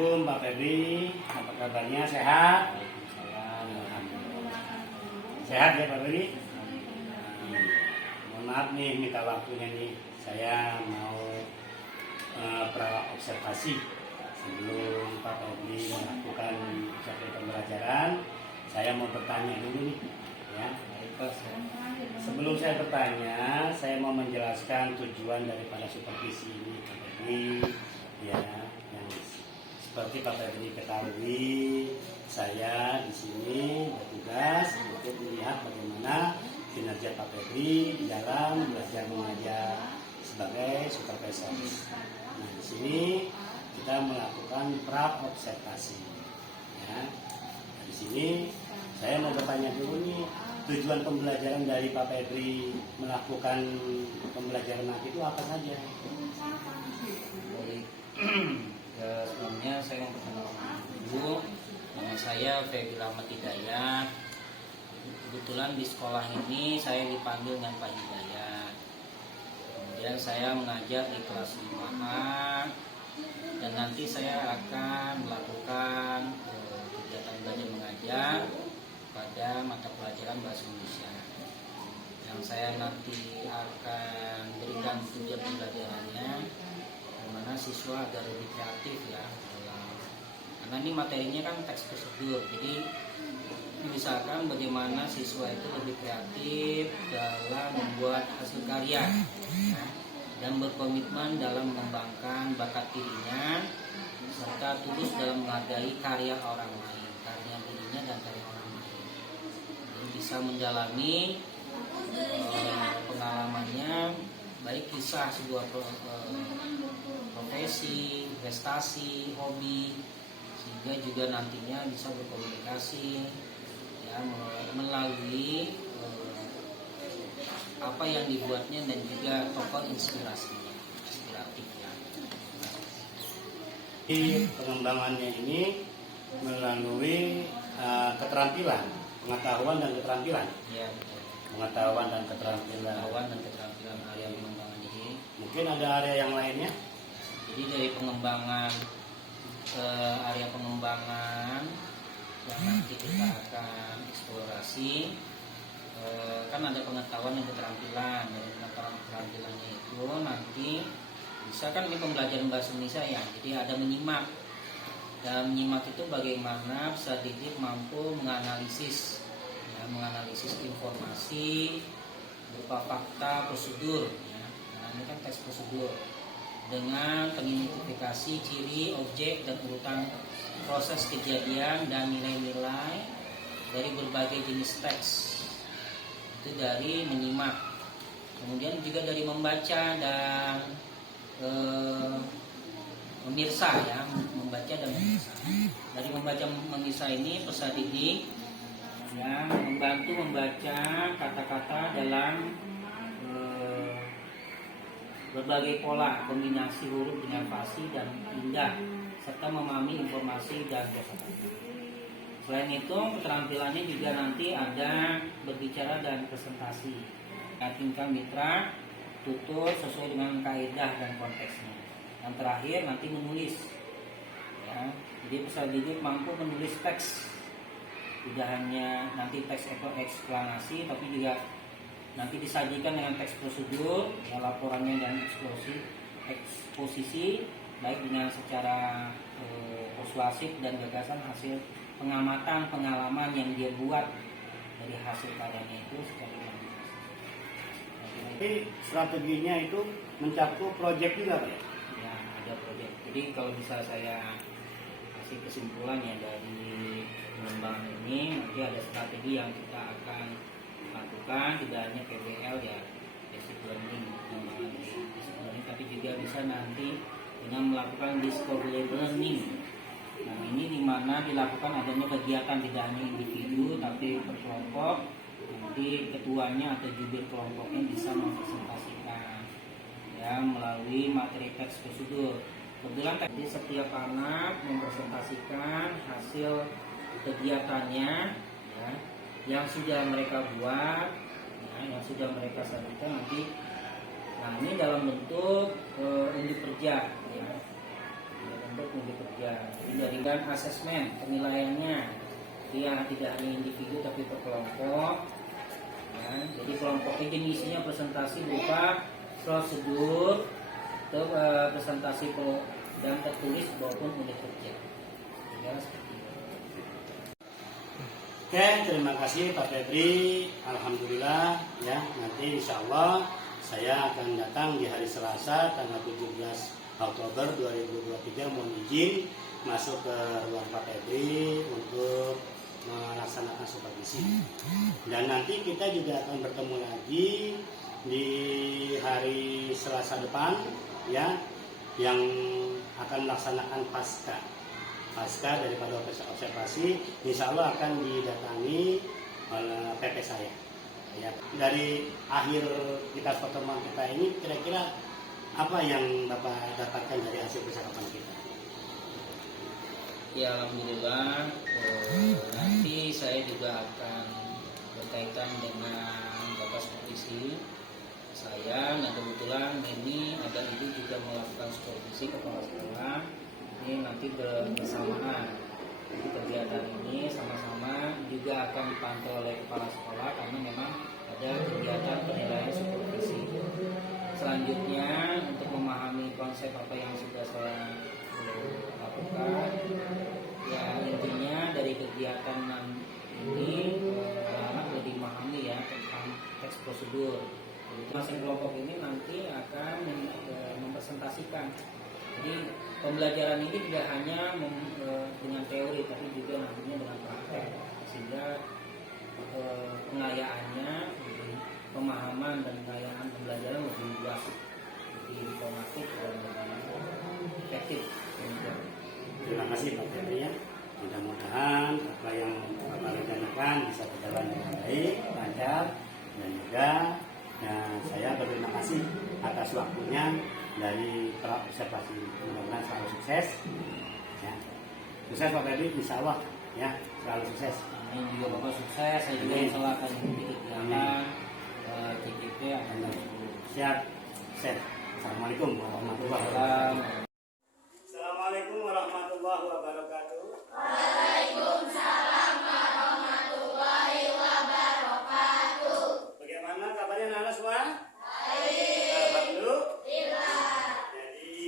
Assalamualaikum Pak Febri, apa kabarnya? Sehat? Waalaikumsalam. Sehat ya Pak Febri? Mohon maaf nih, minta waktunya nih. Saya mau observasi sebelum Pak Febri melakukan satu pembelajaran. Saya mau bertanya dulu nih, ya. Sebelum saya bertanya, saya mau menjelaskan tujuan daripada supervisi ini Pak Febri, ya. Seperti Pak Febri ketahui, saya di sini bertugas untuk melihat bagaimana kinerja Pak Febri di dalam belajar mengajar sebagai supervisor. Nah, di sini kita melakukan pra-observasi. Ya. Nah, di sini saya mau bertanya dulu nih, tujuan pembelajaran dari Pak Febri melakukan pembelajaran nanti itu apa saja? Sebelumnya saya memperkenalkan dulu, nama saya Febri Rahmat Hidayat. Kebetulan di sekolah ini saya dipanggil dengan Pak Hidayat. Kemudian saya mengajar di kelas 5A dan nanti saya akan melakukan kegiatan belajar mengajar pada mata pelajaran Bahasa Indonesia. Yang saya nanti akan berikan tujuan pembelajarannya mana siswa agar lebih kreatif ya, karena ini materinya kan teks prosedur, jadi misalkan bagaimana siswa itu lebih kreatif dalam membuat hasil karya ya, dan berkomitmen dalam mengembangkan bakat dirinya serta tulus dalam menghargai karya orang lain, karya dirinya dan karya orang lain. Jadi bisa mendalami pengalamannya, baik kisah sebuah profesi, prestasi, hobi, sehingga juga nantinya bisa berkomunikasi ya, melalui apa yang dibuatnya dan juga tokoh inspirasinya, inspiratif ya. Di pengembangannya ini melalui keterampilan, pengetahuan dan keterampilan. Ya, betul. Pengetahuan dan keterampilan. Pengetahuan dan keterampilan area pengembangan ini. Mungkin ada area yang lainnya? Jadi dari pengembangan ke area pengembangan yang nanti kita akan eksplorasi, kan ada pengetahuan dan keterampilan. Dari pengetahuan keterampilannya itu nanti bisa kan ini pembelajaran bahasa Indonesia ya, jadi ada menyimak. Dalam menyimak itu bagaimana peserta didik mampu menganalisis ya, menganalisis informasi berupa fakta prosedur ya. Nah, ini kan teks prosedur dengan pengidentifikasi ciri, objek, dan urutan proses kejadian dan nilai-nilai dari berbagai jenis teks. Itu dari menyimak. Kemudian juga dari membaca dan memirsa ya, membaca dan memirsa. Dari membaca memirsa ini peserta didik ya, membantu membaca kata-kata dalam berbagai pola kombinasi huruf dengan fasih dan indah serta memahami informasi dan kosakata. Selain itu keterampilannya juga nanti ada berbicara dan presentasi, meyakinkan mitra, tutur sesuai dengan kaidah dan konteksnya. Yang terakhir nanti menulis ya, jadi peserta didik mampu menulis teks, tidak hanya nanti teks eksplanasi tapi juga nanti disajikan dengan teks prosedur, ya, laporannya dan eksposisi baik dengan secara persuasif dan gagasan hasil pengamatan pengalaman yang dia buat dari hasil karyanya itu secara kuantitas. Tapi strateginya itu mencakup proyek juga Pak ya? Ya, ada proyek. Jadi kalau bisa saya kasih kesimpulannya dari pengembangan ini, nanti ada strategi yang kita akan lakukan, tidak hanya PBL ya, basic learning, pengembangan basic learning, tapi juga bisa nanti dengan melakukan discovery learning. Nah, ini dimana dilakukan adanya kegiatan tidak hanya individu tapi berkelompok. Nanti ketuanya atau jubir kelompoknya bisa mempresentasikan ya melalui materi teks prosedur. Kebetulan tadi setiap anak mempresentasikan hasil kegiatannya ya, yang sudah mereka buat ya, yang sudah mereka sajikan nanti. Nah, ini dalam bentuk unjuk kerja ya, bentuk unit kerja. Jadi dari dan asesmen penilaiannya dia tidak hanya individu tapi per kelompok. Ya, jadi kelompok ini isinya presentasi berupa prosedur, presentasi dan tertulis maupun unit kerja. Ya, seperti itu. Oke, terima kasih Pak Febri. Alhamdulillah ya, nanti insya Allah saya akan datang di hari Selasa tanggal 17 Oktober 2023, mohon izin masuk ke ruang Pak Febri untuk melaksanakan supervisi. Dan nanti kita juga akan bertemu lagi di hari Selasa depan ya, yang akan melaksanakan pasca daripada observasi, insya Allah akan didatangi oleh PP saya. Ya, dari akhir kita pertemuan kita ini, kira-kira apa yang Bapak dapatkan dari hasil percakapan kita? Ya, alhamdulillah. Nanti saya juga akan berkaitan dengan Bapak Supervisi saya. Nah, kebetulan ini ada ibu juga melakukan supervisi kepala sekolah. Ini nanti bersamaan. Jadi kegiatan ini sama-sama juga akan dipantau oleh kepala sekolah karena memang ada kegiatan penilaian supervisi. Selanjutnya untuk memahami konsep apa yang sudah saya lakukan, ya intinya dari kegiatan ini anak lebih memahami ya tentang teks prosedur. Jadi masing kelompok ini nanti akan mempresentasikan. Jadi pembelajaran ini tidak hanya dengan teori tapi juga nantinya dengan praktek, sehingga pengayaannya, pemahaman dan pengayaan pembelajaran lebih luas, lebih informatif dan lebih efektif. Terima kasih Pak Febri ya. Mudah-mudahan apa yang Bapak rencanakan bisa berjalan dengan baik, lancar, dan juga saya berterima kasih atas waktunya dari observasi. Mudah-mudahan selalu sukses. Ya. Sukses Pak Febri, insya Allah ya, selalu sukses. Amin, juga Bapak sukses. Saya juga insya Allah akan mengikuti kegiatan CGP akan siap. Assalamualaikum warahmatullahi wabarakatuh. Assalamualaikum warahmatullahi wabarakatuh. Waalaikumsalam warahmatullahi wabarakatuh. Bagaimana kabarnya anak semua? Baik. Alhamdulillah. Jadi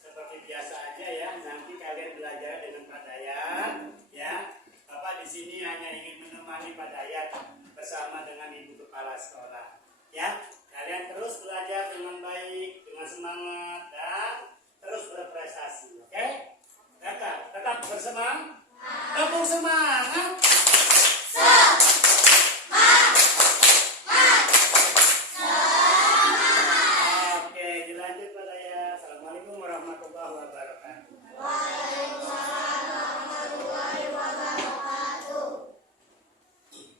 seperti biasa aja ya, nanti kalian belajar dengan Pak Dayat ya. Bapak di sini hanya ingin menemani Pak Dayat bersama dengan Ibu Kepala Sekolah. Ya, kalian terus belajar dengan baik, dengan semangat dan terus berprestasi, oke? Tetap bersemangat. Tepuk semangat. Oke, dilanjut Pak Daya. Assalamualaikum warahmatullahi wabarakatuh. Waalaikumsalam warahmatullahi wabarakatuh.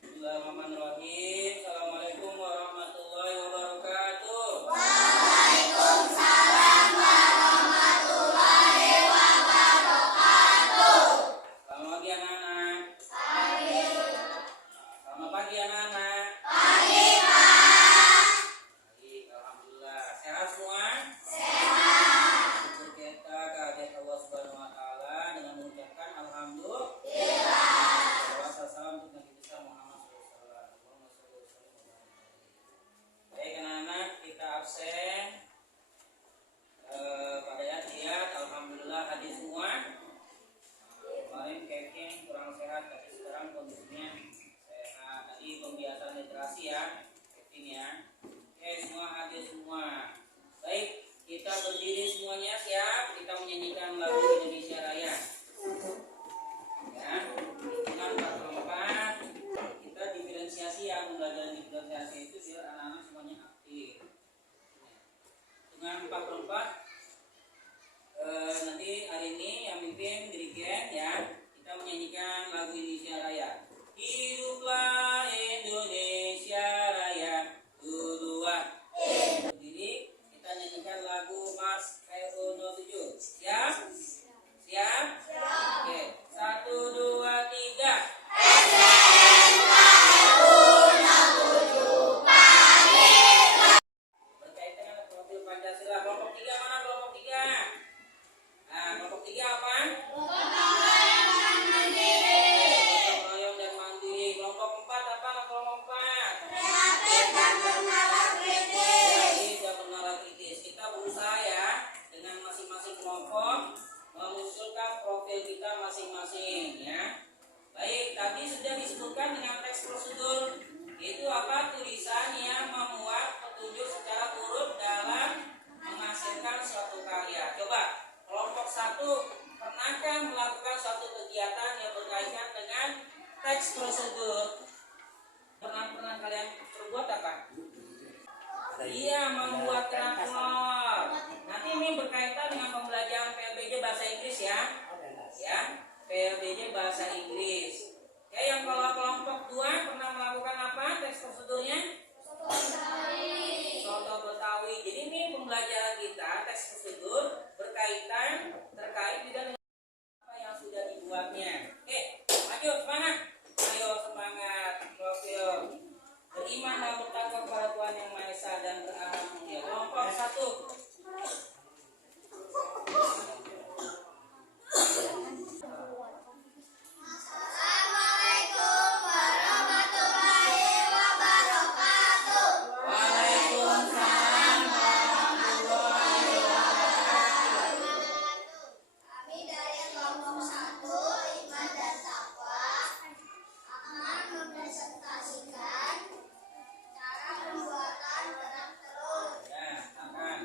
Bismillahirrahmanirrahim. Assalamualaikum warahmatullahi wabarakatuh. Waalaikumsalam warahmatullahi wabarakatuh. Selamat pagi anak-anak. Pagi. Selamat pagi anak-anak. Pagi, Pak. Baik, alhamdulillah. Sehat semua? Sehat. Syukur kita kehadirat Allah Subhanahu wa taala dengan mengucapkan alhamdulillah. Salam untuk Nabi besar Muhammad SAW. Baik anak-anak, kita absen. Pada lihat alhamdulillah hadir semua. Kemarin Kevin kurang sehat tapi sekarang kondisinya sehat. Tadi pembiasaan literasi ya, Kevin ya. Oke, semua hadir semua. Baik, kita berdiri semuanya, siap. Kita menyanyikan lagu Indonesia Raya. Ya, hitungan 4/4. Kita diferensiasi ya, pembelajaran diferensiasi itu biar anak-anak semuanya aktif. Hitungan 4/4. Nanti hari ini yang mimpin dirigen ya. Kita menyanyikan lagu Indonesia Raya. Hiduplah Indonesia Raya. Dua. Berdiri, kita nyanyikan lagu Mars KO 07. Siap? Gotong mandiri. Gotong royong dan mandiri. Kelompok 4 apa kelompok 4? Kreatif dan bernalar kritis. Kreatif dan bernalar kritis. Kita berusaha ya dengan masing-masing kelompok mengusulkan profil kita masing-masing ya. Baik, tadi sudah disebutkan dengan teks prosedur, itu apa? Tulisan yang memuat petunjuk secara urut dalam menghasilkan suatu karya. Coba, kelompok 1, pernahkah melakukan suatu kegiatan yang berkaitan dengan teks prosedur? Pernah kalian perbuat apa? Iya, membuat rapor. Nanti ini berkaitan dengan pembelajaran PLBJ bahasa Inggris ya. Ya, PLBJ bahasa Inggris. Ya, yang kalau kelompok 2 pernah melakukan apa teks prosedurnya? Soto Betawi. Jadi ini pembelajaran kita teks prosedur terkait dengan apa yang sudah dibuatnya. Oke, maju semangat. Ayo semangat. Profil beriman dan bertakwa kepada Tuhan Yang Maha Esa dan berakhlak mulia. Kelompok 1. Assalamualaikum warahmatullahi wabarakatuh. Waalaikumsalam warahmatullahi wabarakatuh. Kami dari kelompok 1 Iman dan Takwa akan mempresentasikan cara pembuatan kerak telur. Ya, akan.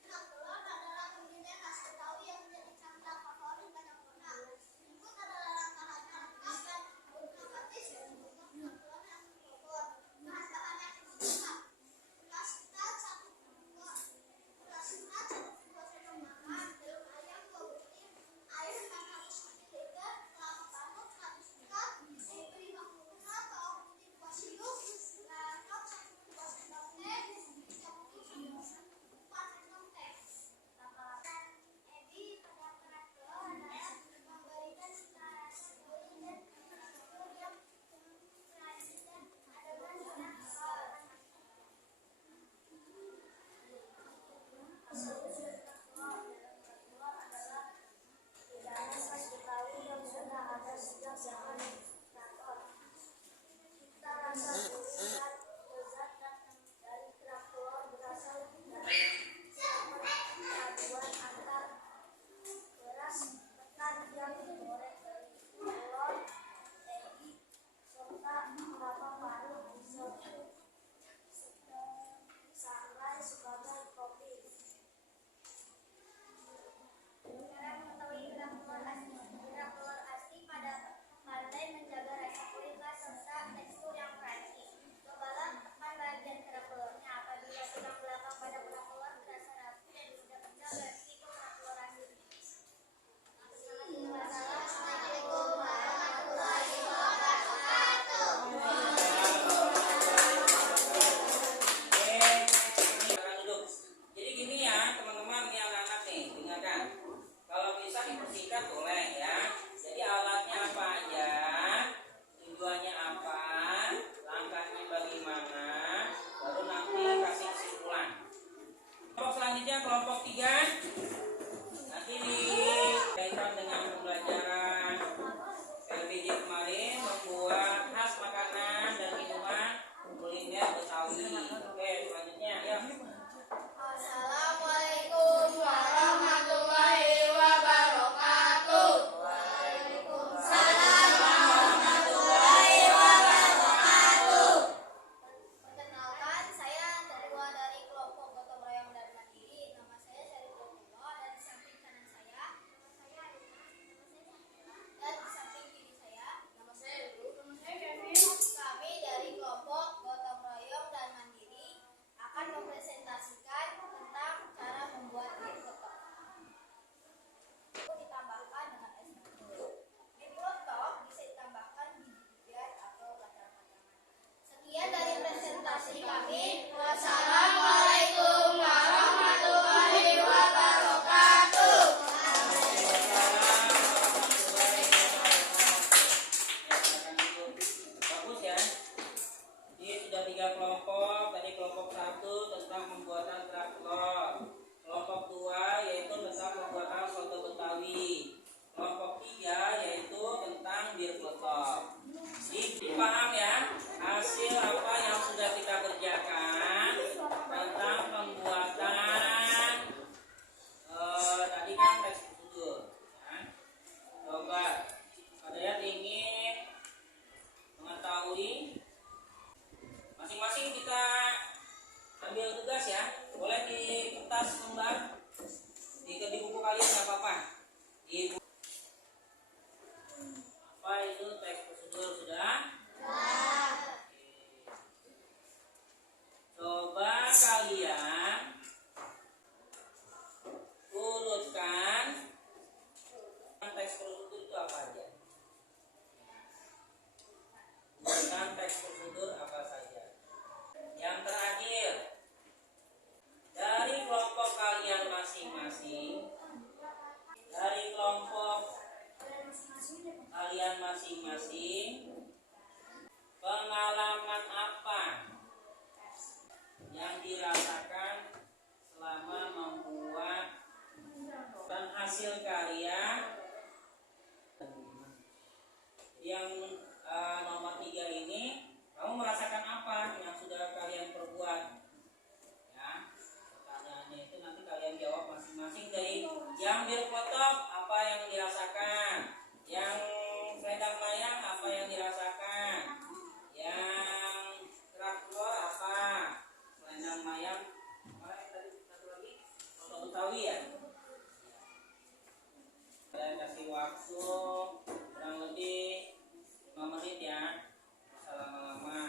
Kerak telur adalah kuliner khas Betawi yang menjadi camilan favorit banyak orang. Berikut adalah langkah-langkah agar otomatis untuk kerak telur yang terbobot. Bahan-bahan yang dibutuhkan: beras ketan 1 sendok, beras ketan 1 sendok makan, telur ayam 2 butir, air 400 ml, kelapa parut 100 gram, terigu 50 gram, bawang putih 2 siung, garam 1 sendok teh, minyak putih 1 sendok teh. Lapa-lapa Ebi pada kerak telur adalah memberikan cita rasa gurih dan tekstur yang tradisi dan adonan kerak telur. Asal-usul kerak telur adalah hidangan khas Betawi yang sudah ada sejak zaman Keraton. Cita rasa gurih dan lezat dari kerak telur berasal dari paduan antar beras ketan yang digoreng, telur, terigu, serta kelapa parut disebut sangrai sebagai topping. Cara mengetahui kerak telur asli. Kerak telur asli pandai menjaga rasa gurih khas serta tekstur yang crunchy. Cobalah tekan bagian kerak telurnya. Apabila tulang belakang pada kerak telur terasa rapuh dan sudah pecah, berarti itu kerak telur asli. Assalamualaikum warahmatullahi wabarakatuh. Silakan duduk. Jadi gini ya teman-teman, ini anak-anak nih, dengarkan. Kalau bisa dipersingkat boleh ya. Jadi alatnya apa aja, tujuannya apa, langkahnya bagaimana, baru nanti kasih kesimpulan. Kelompok selanjutnya kelompok 3, nanti dikaitkan dengan pembelajaran LPJ kemarin, membuat khas makanan dan minuman kuliner Betawi. Oke, selanjutnya ya. Assalamualaikum warahmatullahi wabarakatuh. teks prosedur. Ya. Coba kalian ingin mengetahui, masing-masing kita ambil tugas ya. Boleh di kertas lembar, di buku kalian nggak apa-apa. Di buku. Apa itu teks prosedur sudah? Coba kalian urutkan teks prosedur itu apa aja. Urutkan teks prosedur apa saja. Yang terakhir, dari kelompok kalian masing-masing, pengalaman apa yang dirasakan selama membuat dan hasil karya yang nomor 3 ini, kamu merasakan apa yang sudah kalian perbuat? Ya, pertanyaannya itu nanti kalian jawab masing-masing. Dari yang berfoto apa yang dirasakan, yang selendang mayang apa yang dirasakan, yang kerak telur apa, selendang mayang, tadi satu lagi soto Betawi ya. Saya kasih waktu kurang lebih 5 menit ya, masa lama-lama.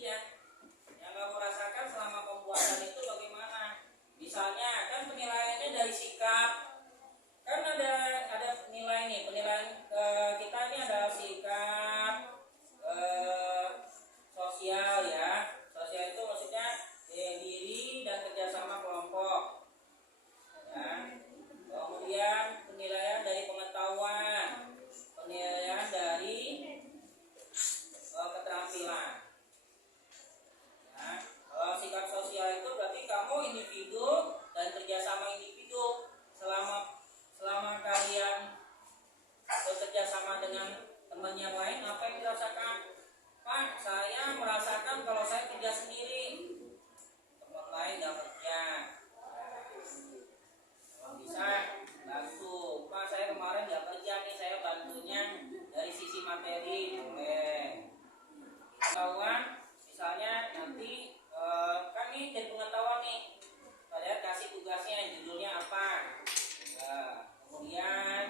Iya, yang kamu rasakan selama pembuatan itu bagaimana? Misalnya kan penilaiannya dari sikap, kan ada nilai nih, penilaian kita ini ada sikap, sosial ya. Sosial itu maksudnya diri dan kerjasama kelompok. Ya. Kemudian penilaian dari pengetahuan, penilaian dari keterampilan. Ya. Kalau sikap sosial itu berarti kamu individu dan kerjasama individu. Selama kalian bekerja sama dengan teman yang lain, apa yang dirasakan? Pak, saya merasakan kalau saya kerja sendiri, teman lain nggak kerja. Kalau bisa bantu. Pak, saya kemarin nggak kerja nih, saya bantunya dari sisi materi, boleh. Pengetahuan, misalnya nanti kan ini dari pengetahuan nih, kalian kasih tugasnya, judulnya apa? Kemudian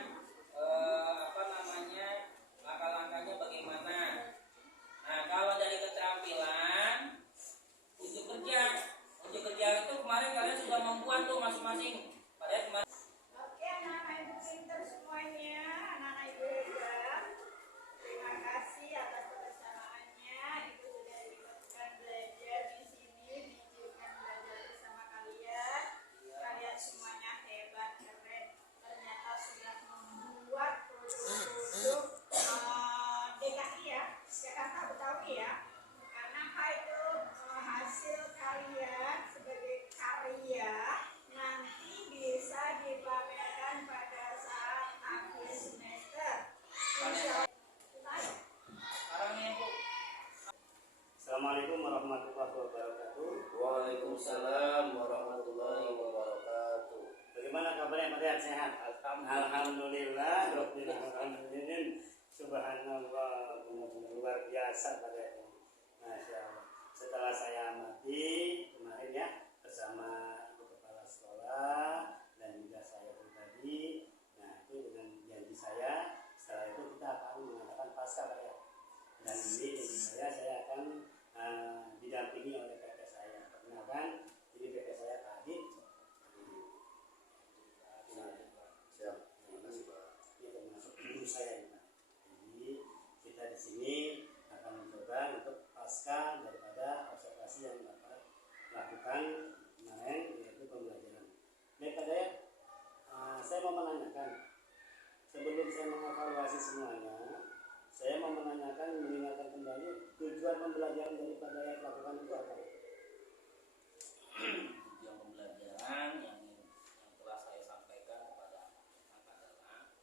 langkah-langkahnya bagaimana? Nah, kalau dari keterampilan, unjuk kerja itu kemarin kalian sudah membuat tuh masing-masing. Padahal kemarin. Oke, anak-anak ibu pinter semuanya, anak-anak ibu hebat. Terima kasih atas kebersamaannya. Ibu sudah dilibatkan belajar di sini, diizinkan belajar bersama kalian. Kalian semuanya hebat, keren. Ternyata sudah membuat produk-produk DKI ya, Jakarta Betawi ya. Karena apa itu hasil kalian sebagai karya nanti bisa dipamerkan pada saat akhir semester. Sekarang nih Bu. Assalamualaikum warahmatullahi wabarakatuh. Waalaikumsalam warahmatullahi wabarakatuh. Bagaimana kabarnya kalian, sehat? Alhamdulillah, Rabbil alamin. Subhanallah, benar-benar luar biasa pada ini. Masya Allah. Setelah saya amati kemarin ya bersama Ibu Kepala Sekolah dan juga saya pribadi, nah itu dengan janji saya setelah itu kita akan mengadakan pasca ya. Dan ini saya akan didampingi oleh kakak saya. Perkenalkan, ini kakak saya Pak Adit. Siap. Terima kasih Pak. Ini termasuk guru saya ini Pak. Jadi kita di sini akan mencoba untuk pasca daripada observasi yang Bapak lakukan kemarin, yaitu pembelajaran. Baik Pak Dayat, saya mau menanyakan sebelum saya mengevaluasi semuanya, saya mau mengingatkan kembali tujuan pembelajaran dari Pak Dayat lakukan itu apa? Tujuan pembelajaran yang telah saya sampaikan kepada anak-anak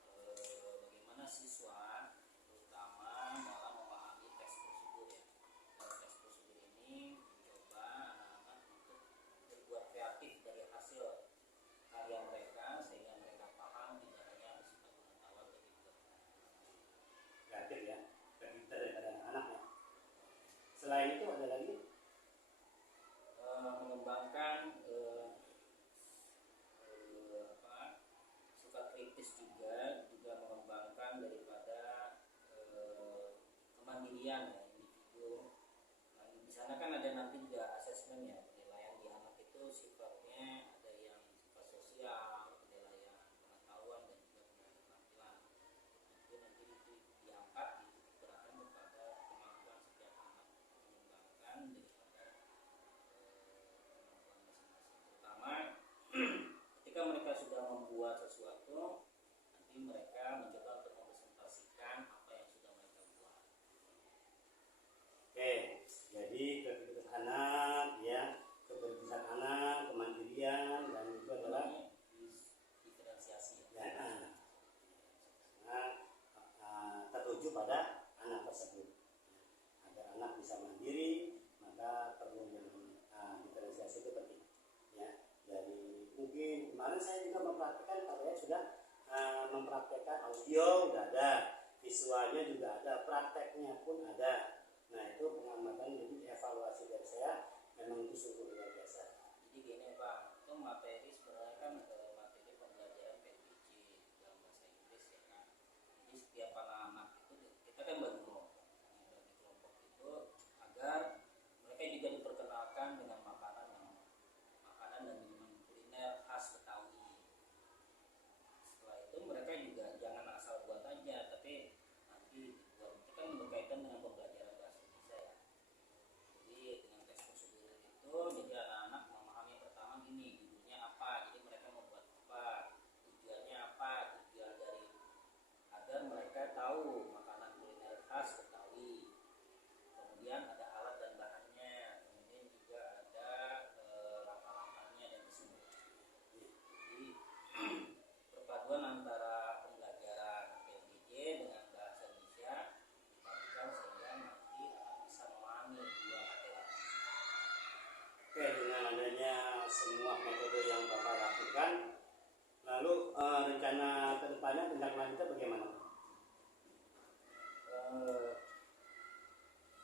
adalah bagaimana siswa terutama dalam memahami teks prosedur ya. Dalam teks prosedur ini mencoba mengembangkan sifat kritis juga mengembangkan daripada kemandirian ya, individu. Nah, di sana kan ada nanti juga asesmen ya, penilaian di anak itu sifatnya ada yang sifat sosial, penilaian pengetahuan dan juga penilaian keterampilan. Itu nanti itu diangkat diperhatikan kepada kemampuan setiap anak mengembangkan daripada kemampuan masing-masing. Terutama ketika mereka sudah membuat sesuatu, nanti mereka mencoba untuk mempresentasikan apa yang sudah mereka buat. Oke, jadi kreativitas anak, ya, keberpihakan anak, kemandirian, dan itu adalah Diferensiasi. ya, tertuju pada anak tersebut. Agar anak bisa mandiri, maka perlu yang diferensiasi itu penting. Ya, dari mungkin kemarin saya juga mempraktekkan, katanya sudah mempraktekkan audio sudah ada, visualnya juga ada, prakteknya pun ada. Nah itu pengamatan, jadi evaluasi dari saya memang itu sungguh luar biasa. Jadi gini Pak, itu materi sebenarnya kan materi pembelajaran PBJ dalam bahasa Inggris ya kan. Jadi setiap anak-anak itu kita kan bagi kelompok. Bagi kelompok itu agar mereka juga diperkenalkan dengan makanan dan minuman kuliner khas Betawi. Setelah itu mereka juga jangan asal buat aja, tapi nanti buat itu kan berkaitan dengan pembelajaran bahasa Indonesia ya. Jadi dengan tes prosedur itu, jadi anak-anak memahami pertama gini, judulnya apa, jadi mereka membuat apa, tujuannya apa, tujuan dari agar mereka tahu makanan kuliner khas Betawi. Kemudian ada alat dan bahannya, kemudian juga ada langkah-langkahnya dan sebagainya. Jadi perpaduan antara pembelajaran PBJ dengan bahasa Indonesia dipadukan sehingga nanti anak bisa memahami dua materi. Oke, dengan adanya semua metode yang Bapak lakukan, lalu rencana kedepannya tindak lanjutnya bagaimana?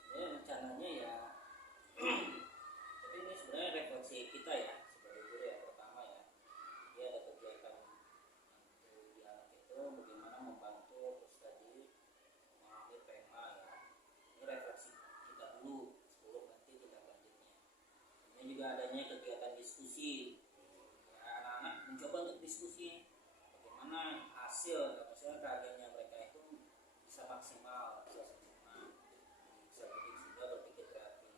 Sebenarnya rencananya ya tapi ini sebenarnya refleksi kita ya sebagai guru yang pertama ya. Jadi ada kegiatan di anak itu bagaimana membantu terus tadi memahami tema ya. Ini refleksi kita dulu sebelum nanti tindak lanjutnya. Kemudian juga adanya kegiatan diskusi ya, anak-anak mencoba untuk diskusi bagaimana hasil misalnya karyanya mereka itu bisa maksimal, bisa sempurna, bisa berpikir kreatif,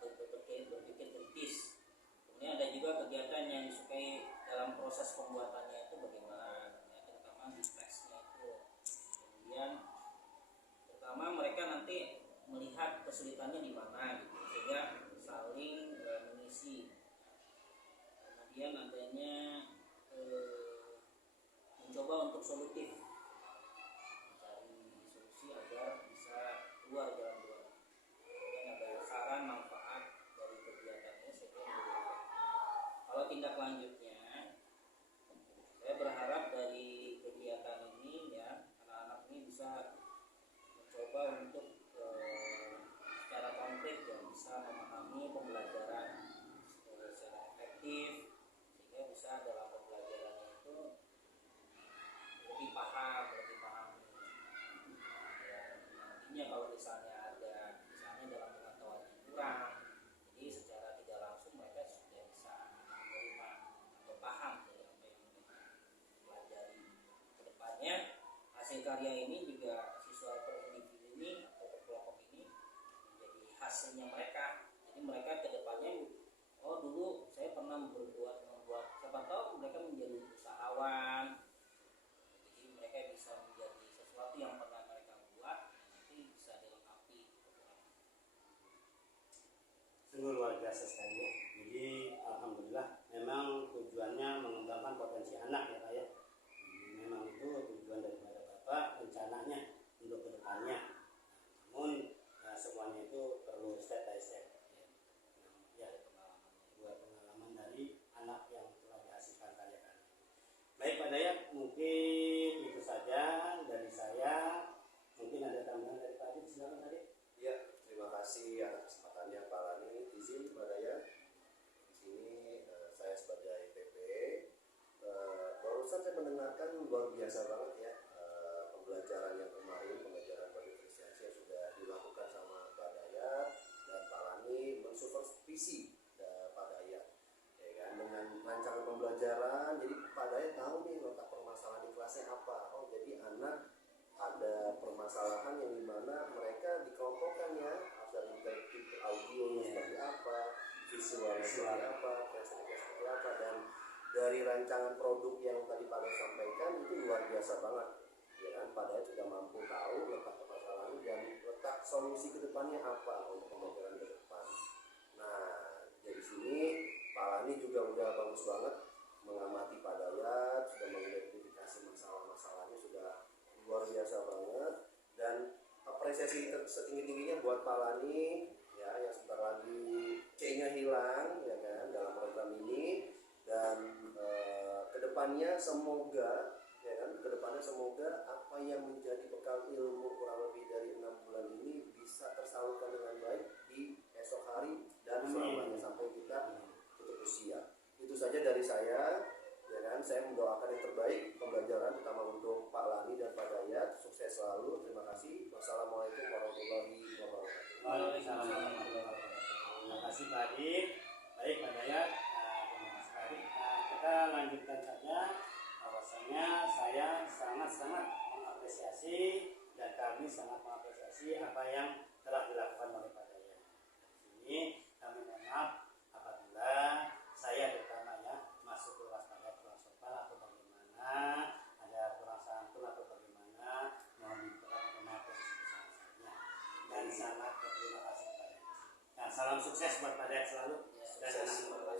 berpikir kritis. Kemudian ada juga kegiatan yang disukai dalam proses pembuatannya itu bagaimana, ya, terutama di teksnya itu. Kemudian pertama mereka nanti melihat kesulitannya di mana gitu, sehingga saling mengisi. Kemudian adanya mencoba untuk solutif, mencari solusi agar bisa keluar jalan keluar. Kemudian ada saran manfaat dari kegiatannya sehingga kalau tindak lanjutnya saya berharap dari kegiatan ini ya anak-anak ini bisa mencoba untuk secara konkret ya bisa memahami pembelajaran secara efektif sehingga bisa dalam pembelajarannya itu lebih paham ya, nantinya kalau misalnya dalam pengetahuan yang kurang, jadi secara tidak langsung mereka sudah bisa menerima atau paham dari apa yang mereka pelajari. Kedepannya hasil karya ini juga siswa per individu ini atau per kelompok ini menjadi hasilnya mereka. Jadi mereka kedepannya, oh dulu saya pernah membuat, siapa tahu mereka menjadi usahawan. Jadi mereka bisa menjadi sesuatu yang pernah mereka buat nanti bisa dilengkapi. Sungguh luar biasa sekali ya. Jadi alhamdulillah memang tujuannya mengembangkan potensi anak ya Pak ya. Jadi, memang itu tujuan daripada Bapak, rencananya untuk kedepannya. Namun semuanya itu perlu step by step ya. Buat pengalaman dari anak yang telah dihasilkan karya-karya. Baik Pak Dayat, mungkin itu saja dari saya. Mungkin ada tambahan dari Pak Adit, silakan Pak Adit. Ya, terima kasih atas kesempatannya Pak Lani. Izin Pak Daya. permasalahan yang dimana mereka dikelompokkan ya, ada interaktif audionya seperti apa, visualnya seperti apa, presentasnya seperti apa, dan dari rancangan produk yang tadi Pak Des sampaikan itu luar biasa banget, ya kan? Pak Des sudah mampu tahu letak permasalahan dan letak solusi kedepannya apa untuk pembelajaran ke depan. Nah, dari sini Pak Lani juga udah bagus banget mengamati Pak Dayat, sudah mengidentifikasi masalah-masalahnya, sudah luar biasa banget, dan apresiasi setinggi-tingginya buat Pak Lani ya, yang sebentar lagi C-nya hilang ya kan dalam program ini, dan kedepannya semoga ya kan, kedepannya semoga apa yang menjadi bekal ilmu kurang lebih dari 6 bulan ini bisa tersalurkan dengan baik di esok hari dan selamanya sampai kita tutup usia. Itu saja dari saya ya kan. Saya mendoakan yang terbaik pembelajaran terutama untuk Pak Lani dan Pak Dayat, sukses selalu. Terima kasih. Wassalamualaikum warahmatullahi wabarakatuh. Waalaikumsalam warahmatullahi wabarakatuh. Terima kasih Pak Adib. Baik Pak Dayat, terima kasih Pak Adib. Kita lanjutkan saja, bahwasanya saya sangat-sangat mengapresiasi dan kami sangat mengapresiasi apa yang telah dilakukan oleh Pak Dayat. Di sini kami mohon maaf apabila saya terutama ya masuk ke waspada kurang sopan atau bagaimana, ada kurang santun atau bagaimana, mohon maaf sebesar-besarnya dan sangat berterima kasih kepada. Nah, salam sukses buat Pak Dayat selalu dan anak-anak.